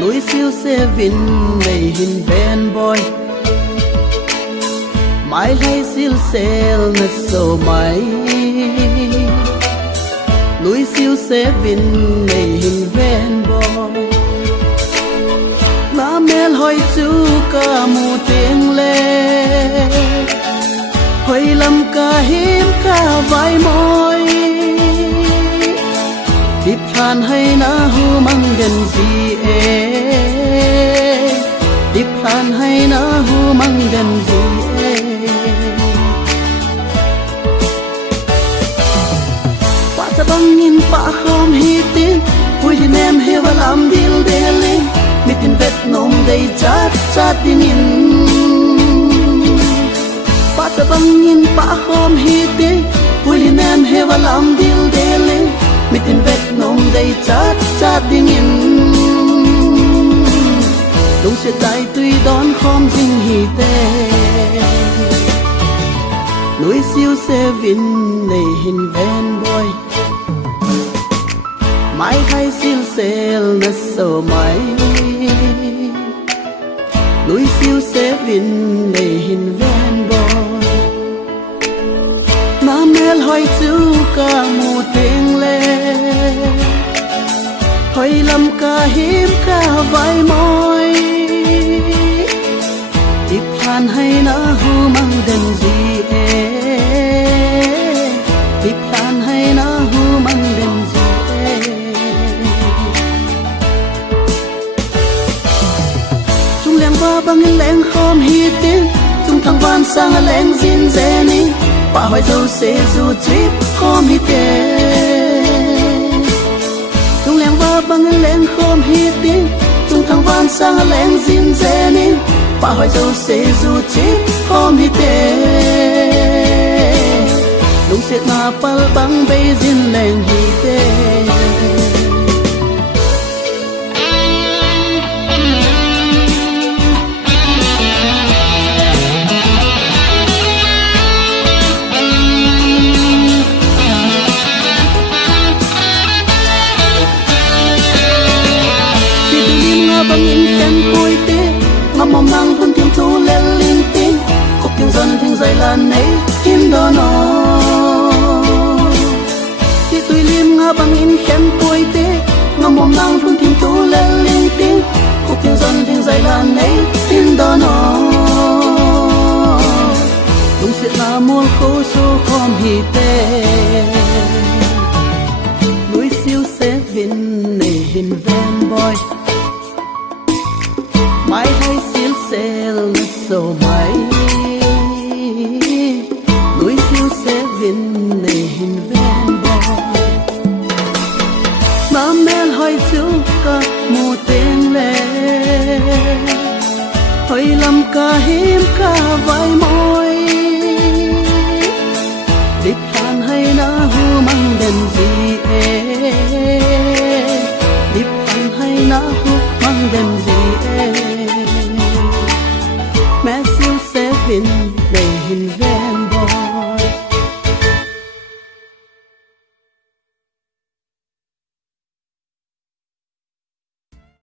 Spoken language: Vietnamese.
núi siêu xe vin này hình ven boy mãi hay siêu sel na so mãi núi siêu xe vin này hình ven boy na mel hỏi chú ca mu tiếng lê hỏi lầm ca hiếm ca vai môi điệp than hay na hu mang gần gì điệp than hay na hu mang gần gì pa sa bang nhìn pa không hi tin vui thì em hay và làm điều để lên mi tin vết nồng đầy chát chát đi nhìn pa sa bang nhìn pa không hi tin vui thì em hay và làm điều để lên mi tin vết nồng đầy chát chát đi nhìn đúng sẽ tay tuy đón khom dinh hì tê núi siêu xe vin này hình ven boy mãi hay siêu sel na so mãi núi siêu xe vin này hình ven boy na mel hỏi chú ca mu tiếng lê hỏi lầm ca hiếm ca vai môi điệp than hay na hu mang gần gì điệp than hay na hu mang gần gì chúng leng ba băng leng khom hi tin chúng thằng van sang leng zin zeni pa hỏi dâu se du trip khom hi tê chúng leng ba băng leng khom hi tin chúng thằng van sang leng zin zeni pa hỏi dâu se du trip khom hi tê đúng sẽ na pal băng bay zin leng hi tê băng in kem côi tê ngắm mong nắng thôn thiên thu lên linh tinh khúc tiếng dân tiếng dày là nấy kim đó nó khi tôi liêm ngã băng in kem côi tê ngắm mong nắng thôn thiên thu lên linh tinh khúc tiếng dân tiếng dày là nấy kim đó nó đúng sẽ là muôn khổ số khom hi tê núi siêu xe vin này hình ven boy mãi hay siêu sel na so mãi núi siêu xe vin này hình ven boy na mel hỏi chú ca mu tiếng lê hỏi lầm ca hiếm ca vai môi điệp than hay na hu mang gần gì điệp than hay na hu mang gần gì mẹ siêu xe vin đầy hình ven